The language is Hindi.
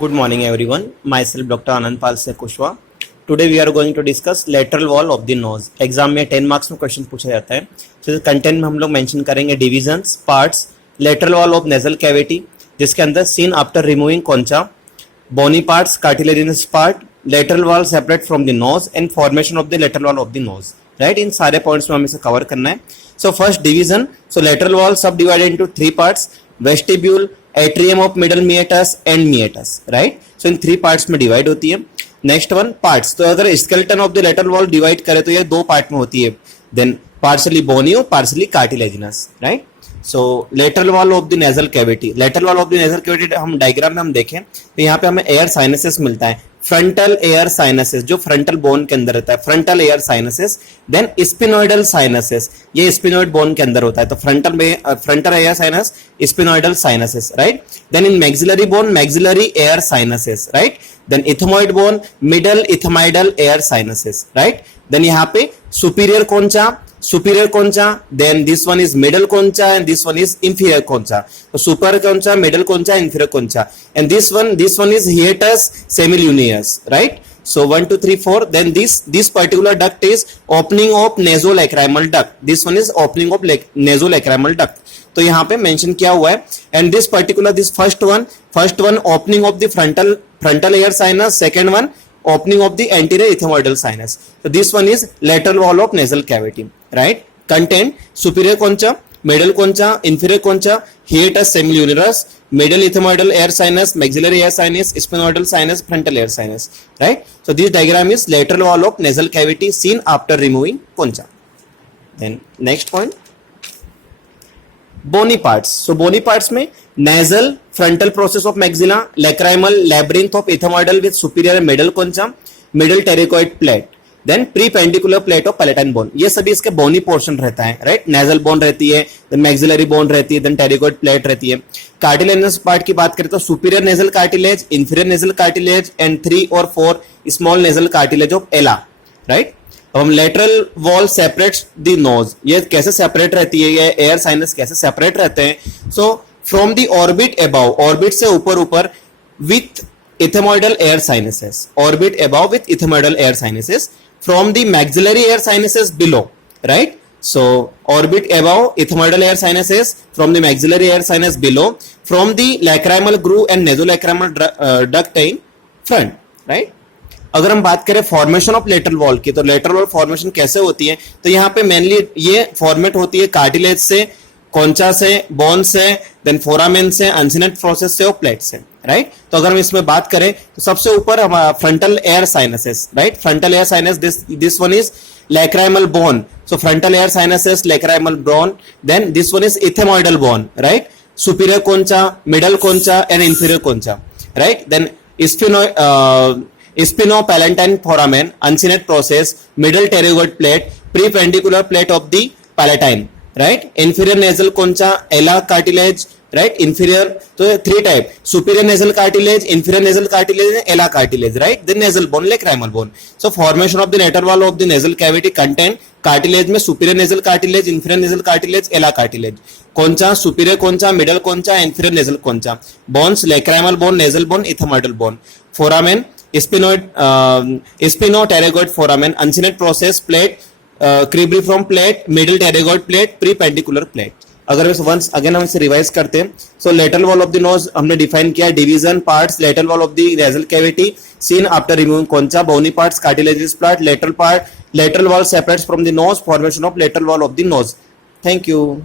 Good morning everyone. Myself Dr. Anand Pal से Kushwaha. Today we are going to discuss lateral wall of the nose. Exam में 10 मार्क्स में क्वेश्चन पूछा जाता है. तो कंटेंट में हम लोग मेंशन करेंगे divisions, parts, lateral wall of nasal cavity जिसके अंदर seen after removing concha, bony parts, cartilaginous part, lateral wall separate from the nose and formation of the lateral wall of the nose. Right, इन सारे पॉइंट्स में हमें इसे कवर करना है. So first division. So lateral wall subdivided into 3 parts: vestibule, atrium of middle meatus and meatus. Right, so इन 3 पार्ट्स में डिवाइड होती है. Next one parts. तो अगर skeleton of the lateral wall divide करें तो ये 2 पार्ट में होती है. देन पार्शली बोनी और partially cartilaginous. Right, so lateral wall of the nasal cavity. Lateral wall of the nasal cavity हम डायग्राम में हम देखें तो यहाँ पे हमें एयर साइनसेस मिलता है. फ्रंटल एयर साइनसेस जो फ्रंटल बोन के अंदर रहता है, frontal air sinuses. Then sphenoidal sinuses, ये स्पिनोइड बोन के अंदर होता है. तो frontal air sinus, sphenoidal sinuses. Right, then in maxillary bone maxillary air sinuses. Right, then ethmoid bone middle ethmoidal air sinuses. Right, then यहाँ पे superior concha, then this one is middle concha and this one is inferior concha. So super concha, middle concha, inferior concha, and this one is hiatus semiluneus. Right, so 1 2 3 4. Then this particular duct is opening of nasolacrimal duct. This one is opening of nasolacrimal duct. तो यहाँ पे मेंशन किया हुआ है. And this first one opening of the frontal air sinus, second one opening of the anterior ethmoidal sinus. So this one is lateral wall of nasal cavity. Right, content: superior concha, middle concha, inferior concha, hiatus semiluneus, middle ethmoidal air sinus, maxillary air sinus, sphenoidal sinus, frontal air sinus. Right, so this diagram is lateral wall of nasal cavity seen after removing concha. Then next point, bony parts. So bony parts में nasal, frontal process of maxilla, lacrimal, labyrinth of ethmoidal with superior and middle concha, middle pterygoid plate, then prependicular plate of palatine bone. ये सभी इसके bony portion रहता है. राइट, nasal bone रहती है, then maxillary bone रहती है, then pterygoid plate रहती है. cartilaginous part की बात करें तो superior nasal cartilage, inferior nasal cartilage and 3 और 4 small nasal cartilage of ala. Right, अब हम lateral wall separates the nose. ये कैसे सेपरेट रहती है, ये एयर साइनस कैसे सेपरेट रहते हैं? So from the orbit above, orbit से ऊपर with ethmoidal air sinuses, orbit above with ethmoidal air sinuses, from the maxillary air sinuses below. Right, so orbit above ethmoidal air sinuses, from the maxillary air sinus below, from the lacrimal groove and nasolacrimal duct in front. Right, अगर हम बात करें फॉर्मेशन ऑफ लेटरल वॉल की, तो लेटरल वॉल फॉर्मेशन कैसे होती है? तो यहाँ पे मेनली ये फॉर्मेट होती है कार्टिलेज से, कॉन्चा से, बोन से, देन फोरामेन से, अनसिनेट प्रोसेस से और प्लेट से. राइट, तो अगर हम इसमें बात करें तो सबसे ऊपर हमारा frontal air sinuses. Right, frontal air sinus, this one is lacrimal bone. So frontal air sinuses, lacrimal bone. Then this one is ethmoidal bone. Right, superior concha, middle concha and inferior concha. Right, then spinopalatine foramen, uncinate process, middle pterygoid plate, prependicular plate of the palatine. Right, inferior nasal concha, ala cartilage. Right, inferior, so 3 type: superior nasal cartilage, inferior nasal cartilage and ala cartilage. Right, then nasal bone, lacrimal bone. So formation of the lateral wall of the nasal cavity contain cartilage में superior nasal cartilage, inferior nasal cartilage, ala cartilage. concha, superior concha, middle concha, inferior nasal concha. bones: lacrimal bone, nasal bone, ethmoidal bone. foramen, spinopterygoid foramen, uncinate process, plate, cribriform plate, middle pterygoid plate, prependicular plate. अगर वंस अगेन हम इसे रिवाइज करते हैं, so lateral wall of the nose हमने डिफाइन किया. Division parts: lateral wall of the nasal cavity seen after removing concha, bony parts, cartilaginous part, lateral wall separates from the nose, formation of lateral wall of the nose. Thank you.